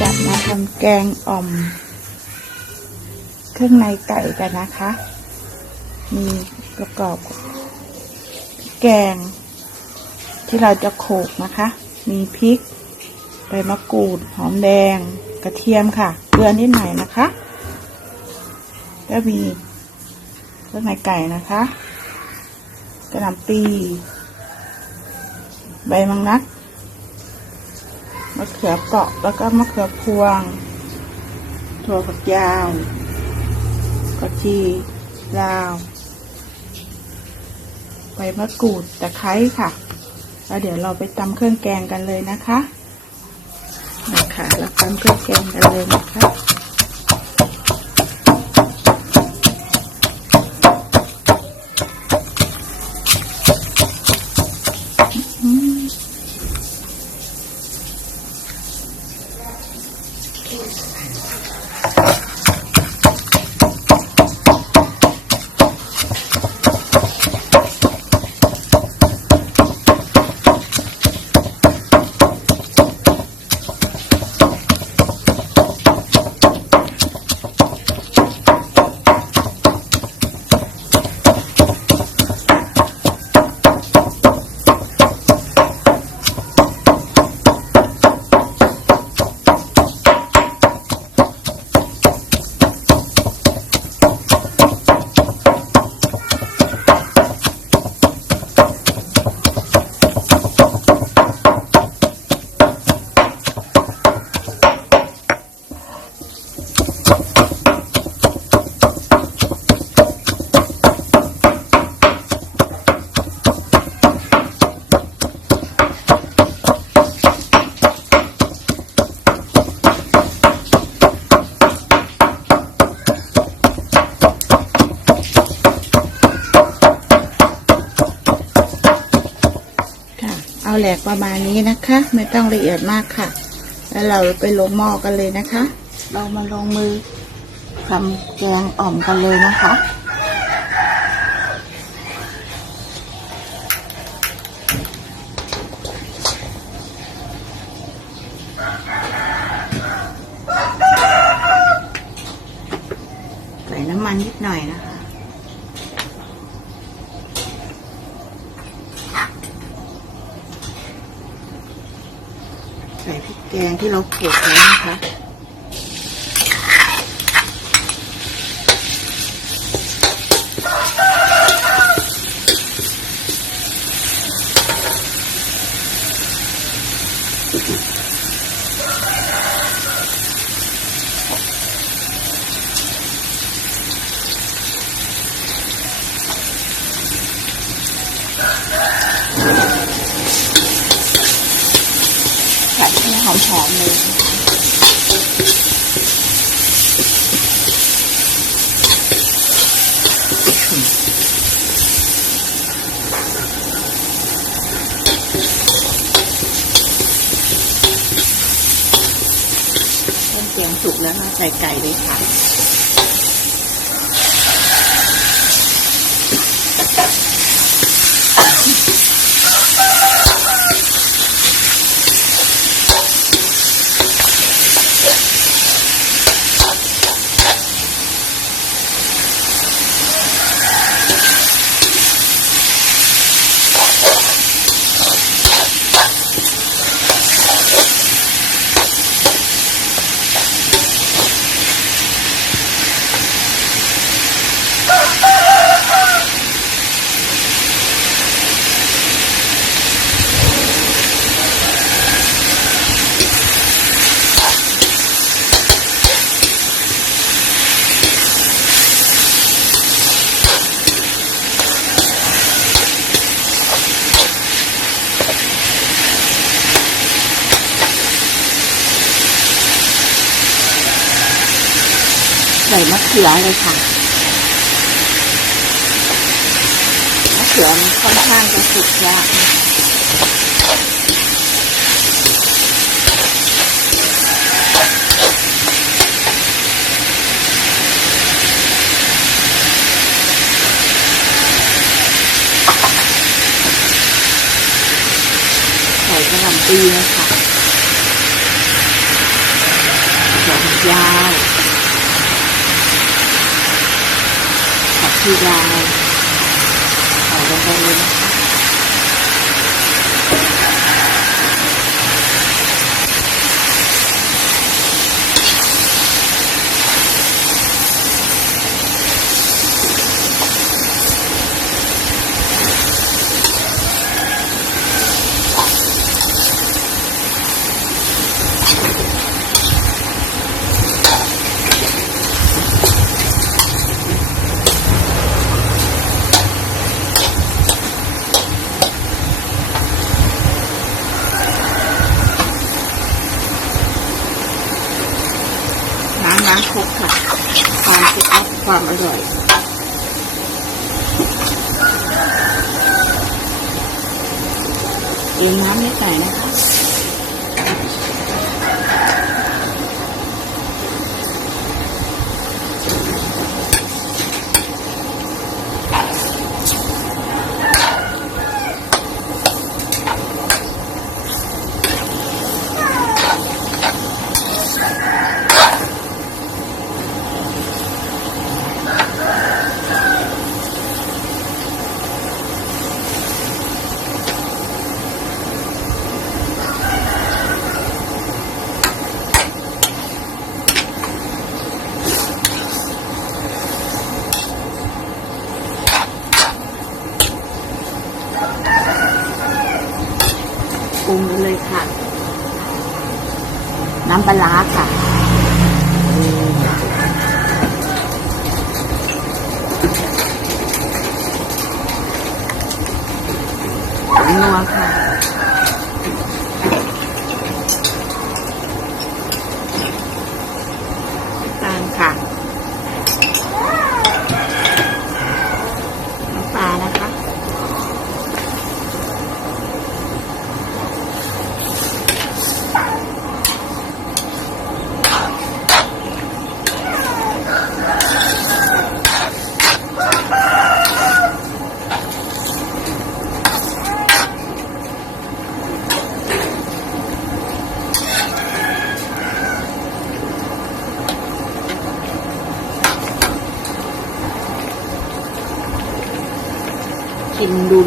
จะมาทำแกงอ่อม เครื่องในไก่กันนะคะ มีประกอบแกง ที่เราจะโขกนะคะ มีพริกใบมะกรูด หอมแดง กระเทียมค่ะเกลือนิดหน่อยนะคะก็มีเครื่องในไก่นะคะกระหล่ำปี ใบมังนัด มะเขือเปราะแล้วก็มะเขือพวง ถั่วฝักยาวกระชีลาวใบมะกรูดตะไคร้ค่ะแล้วเดี๋ยวเราไปตำเครื่องแกงกันเลยนะคะนะคะเราตำเครื่องแกงกันเลยนะคะค่ะ ลกประมาณนี้นะคะ ไม่ต้องละเอียดมากค่ะ แล้วเราไปลงหม้อกันเลยนะคะ เรามาลงมือทำแกงอ่อมกันเลยนะคะใส่น้ำมันนิดหน่อยนะคะ ใส่พริก แกงที่เราโขลกไว้นะคะ อมๆเลยต้นแกงสุกแล้วนะใส่ไก่เลยค่ะ ส่มะเขือเลยค่ะ มะเขือมันค่อนข้างจะสุกยากใส่กระหล่ำปีนะคะยาวผักชีลาว ใส่ลงไป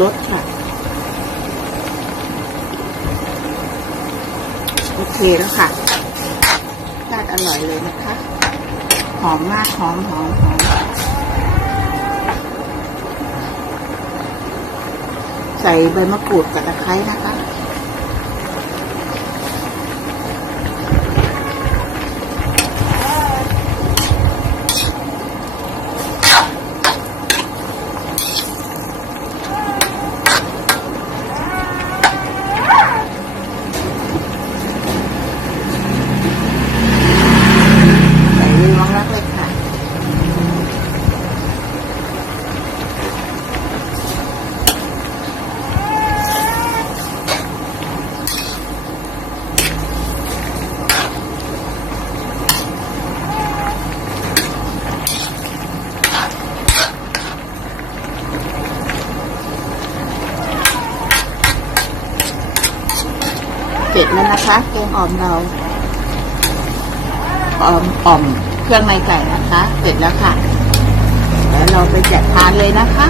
รสค่ะ โอเคแล้วค่ะรสชาอร่อยเลยนะคะ หอมมากหอมหอมหอมใส่ใบมะกรูดกับตะไคร้นะคะ ใส่รวงรักเลยค่ะ เสร็จแล้วนะคะแกงอ่ อมเราอ่อมอ่อมเครื่องในไก่นะคะ เสร็จแล้วค่ะ แล้วเราไปแจกทานเลยนะคะ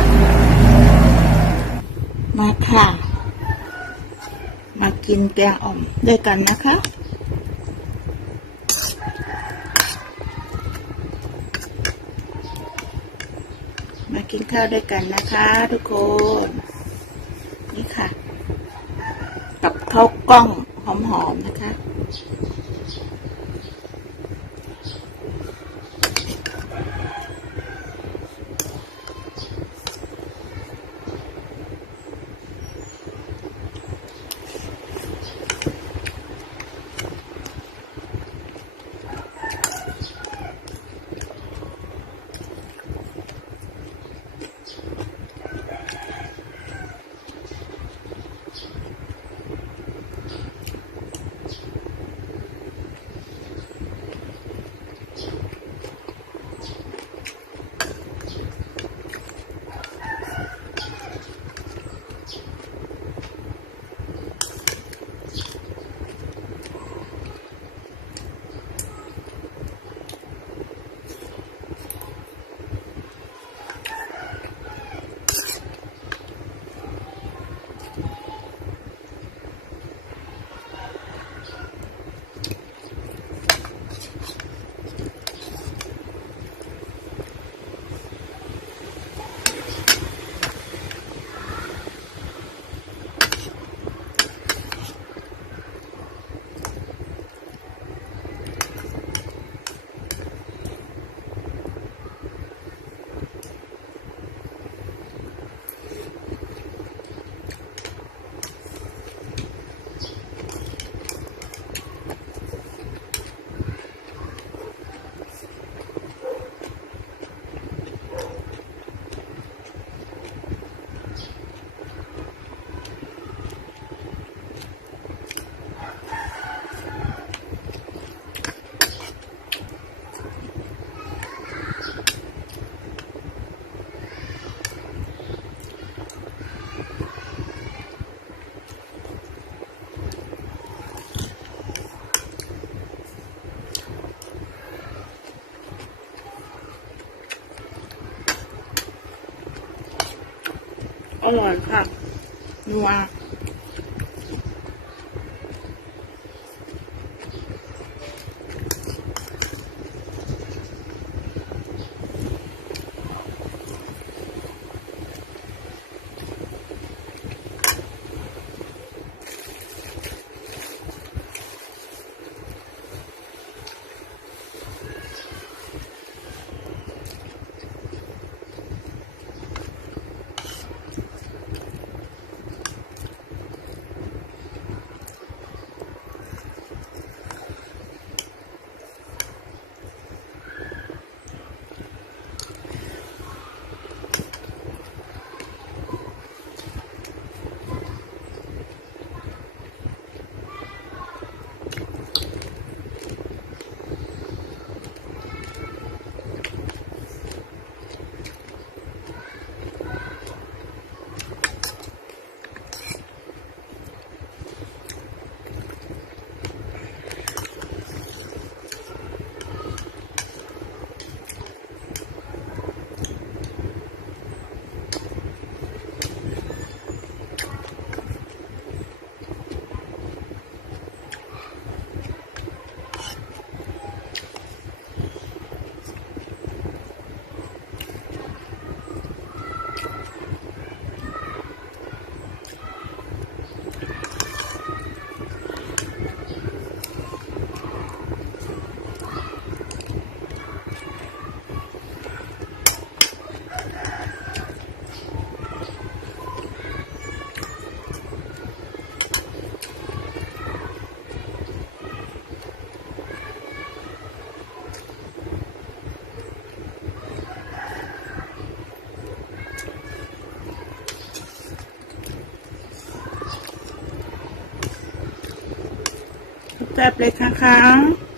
มาค่ะ มากินแกงอ่อมด้วยกันนะคะมากินข้าวด้วยกันนะคะ ทุกคน นี่ค่ะ กับข้าวกล้อง หอมๆนะคะ ร่อยค่ะนัว แซ่บเลยค่ะค่ะ